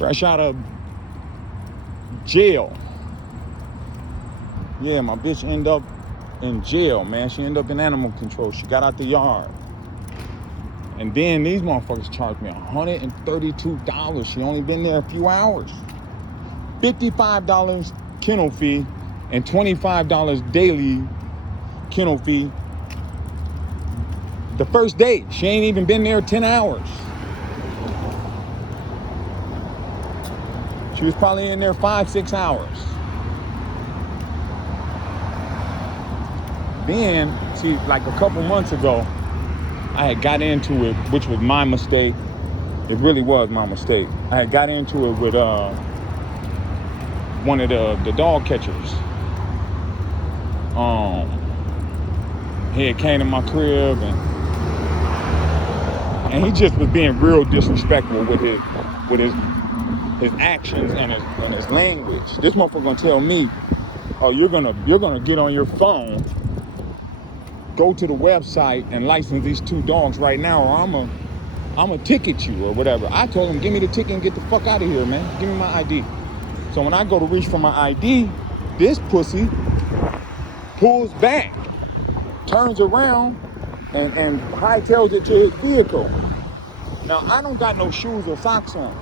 Fresh out of jail. Yeah, my bitch ended up in jail, man. She ended up in animal control. She got out the yard. And then these motherfuckers charged me $132. She only been there a few hours. $55 kennel fee and $25 daily kennel fee. The first day, she ain't even been there 10 hours. She was probably in there 5-6 hours. Then, see, like a couple months ago, I had got into it, which was my mistake. It really was my mistake. I had got into it with one of the dog catchers. He had came to my crib and he just was being real disrespectful with his actions and his language. This motherfucker gonna tell me, oh, you're gonna get on your phone, go to the website and license these 2 dogs right now, or I'm a ticket you or whatever. I told him, give me the ticket and get the fuck out of here, man. Give me my ID. So when I go to reach for my ID, this pussy pulls back, turns around, and hightails it to his vehicle. Now, I don't got no shoes or socks on,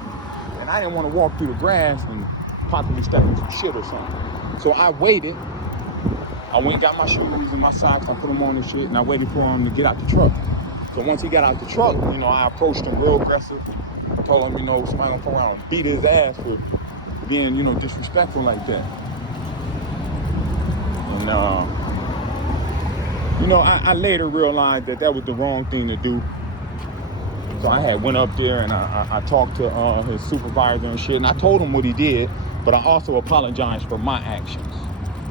and I didn't want to walk through the grass and possibly step in some shit or something. So I waited. I went and got my shoes and my socks. I put them on and shit, and I waited for him to get out the truck. So once he got out the truck, I approached him real aggressive. I told him, somebody gonna come around and beat his ass for being, disrespectful like that. And, I later realized that was the wrong thing to do. So I had went up there and I talked to his supervisor and shit, and I told him what he did, but I also apologized for my actions.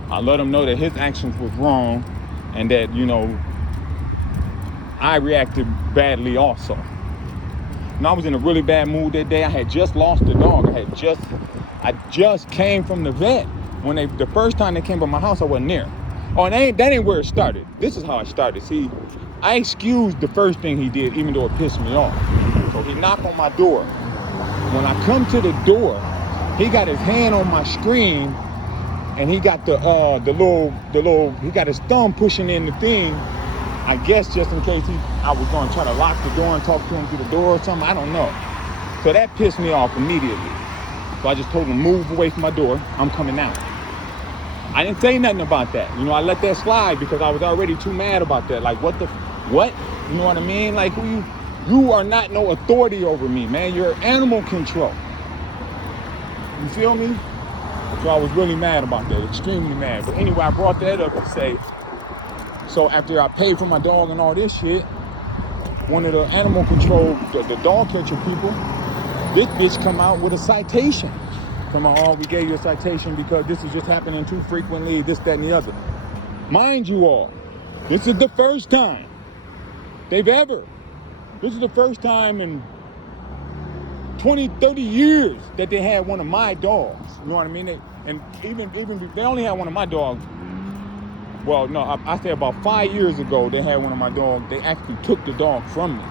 I let him know that his actions was wrong and that, I reacted badly also. And I was in a really bad mood that day. I had just lost the dog. I just came from the vet. When the first time they came by my house, I wasn't there. Oh, and that ain't where it started. This is how it started. See, I excused the first thing he did, even though it pissed me off. So he knocked on my door. When I come to the door, he got his hand on my screen, and he got the little, he got his thumb pushing in the thing. I guess just in case I was going to try to lock the door and talk to him through the door or something. I don't know. So that pissed me off immediately. So I just told him, move away from my door. I'm coming out. I didn't say nothing about that. I let that slide because I was already too mad about that. Like, what? You know what I mean? Like, you are not no authority over me, man. You're animal control. You feel me? So I was really mad about that, extremely mad. But anyway, I brought that up to say, so after I paid for my dog and all this shit, one of the animal control, the dog catcher people, this bitch come out with a citation. Come on, oh, we gave you a citation because this is just happening too frequently, this, that, and the other. Mind you all, this is the first time this is the first time in 20, 30 years that they had one of my dogs. You know what I mean? And even they only had one of my dogs. Well, no, I say about 5 years ago, they had one of my dogs. They actually took the dog from me.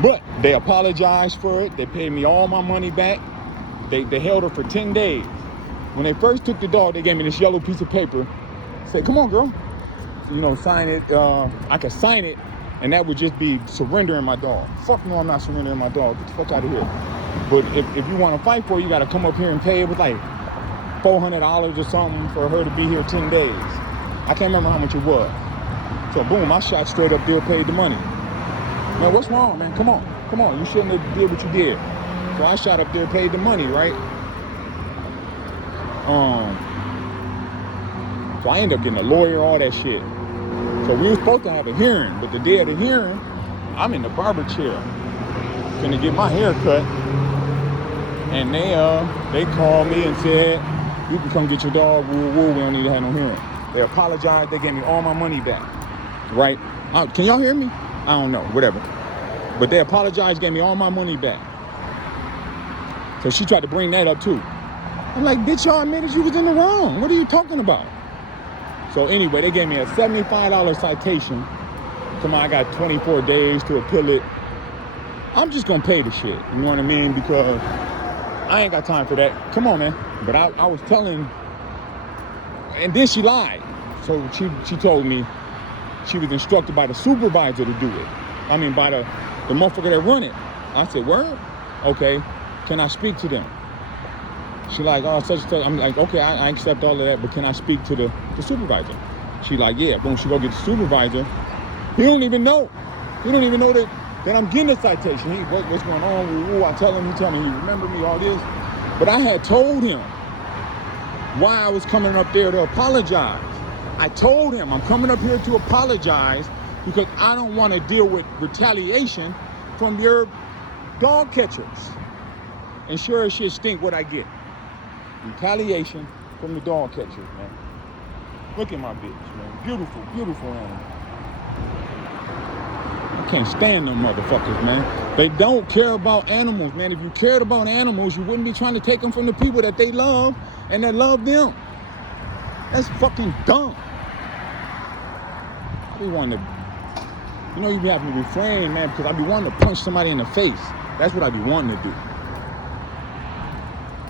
But they apologized for it. They paid me all my money back. They held her for 10 days. When they first took the dog, they gave me this yellow piece of paper. Said, come on, girl. Sign it. I could sign it, and that would just be surrendering my dog. Fuck no, I'm not surrendering my dog. Get the fuck out of here. But if you want to fight for it, you got to come up here and pay. It was like $400 or something for her to be here 10 days. I can't remember how much it was. So boom, I shot straight up there, paid the money. Man, what's wrong, man? Come on. You shouldn't have did what you did. So I shot up there, paid the money, right? So I ended up getting a lawyer, all that shit. So we were supposed to have a hearing, but the day of the hearing, I'm in the barber chair, gonna get my hair cut, and they called me and said, you can come get your dog, woo, we don't need to have no hearing. They apologized, they gave me all my money back, right? Can y'all hear me? I don't know, whatever. But they apologized, gave me all my money back. So she tried to bring that up too. I'm like, bitch, y'all admitted you was in the wrong. What are you talking about? So anyway, they gave me a $75 citation. Come on, I got 24 days to appeal it. I'm just gonna pay the shit. You know what I mean? Because I ain't got time for that. Come on, man. But I was telling, and then she lied. So she told me she was instructed by the supervisor to do it. I mean, by the motherfucker that run it. I said, word? Okay, can I speak to them? She like, oh, such and such. I'm like, okay, I accept all of that, but can I speak to the supervisor? She like, yeah. Boom, she go get the supervisor. He don't even know. He don't even know that I'm getting a citation. What's going on? Ooh, I tell him, he tell me he remember me, all this. But I had told him why I was coming up there to apologize. I told him I'm coming up here to apologize because I don't want to deal with retaliation from your dog catchers. And sure as shit stink what I get. Retaliation from the dog catchers, man. Look at my bitch, man. Beautiful, beautiful animal. I can't stand them motherfuckers, man. They don't care about animals, man. If you cared about animals, you wouldn't be trying to take them from the people that they love and that love them. That's fucking dumb. I be wanting to, you be having to refrain, man, because I be wanting to punch somebody in the face. That's what I be wanting to do.